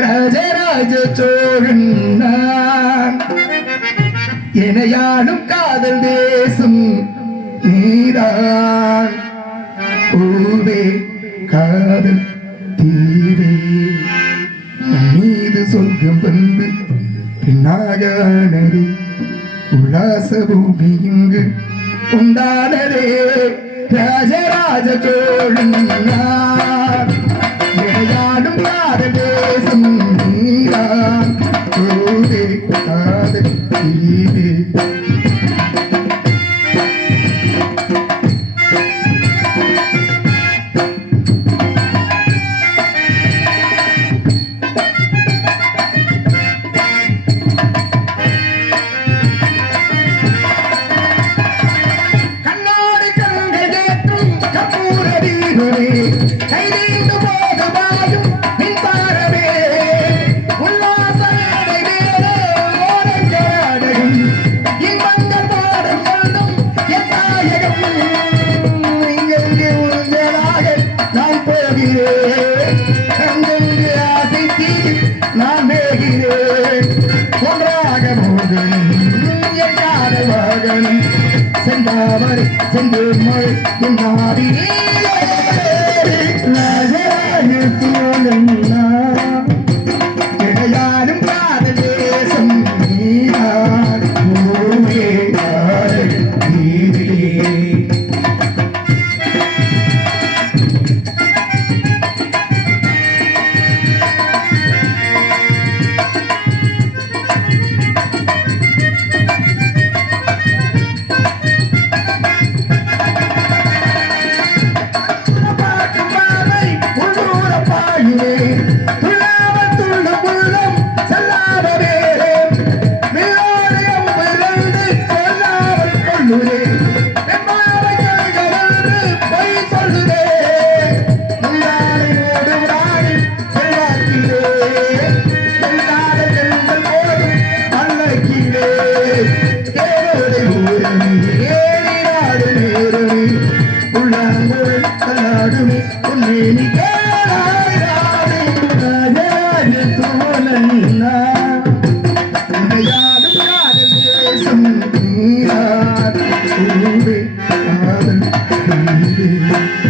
ராஜராஜ சோழன் எனையாடும் காதல் தேசம் நீதான் பூவே காதல் தீவே மீது சொர்க்கம் வந்து பின்னாகானது உல்லாச பூமி இங்கு உண்டானதே ராஜராஜ சோழன் எனையாடும் காதல் தேசம் நீதான் பூவே காதல் தீவே செந்தாமரை சென்று மழை என்னாடி இடையாடும் காதல் தேசம் நீராடு பூவே காதல் நீரே Thank you.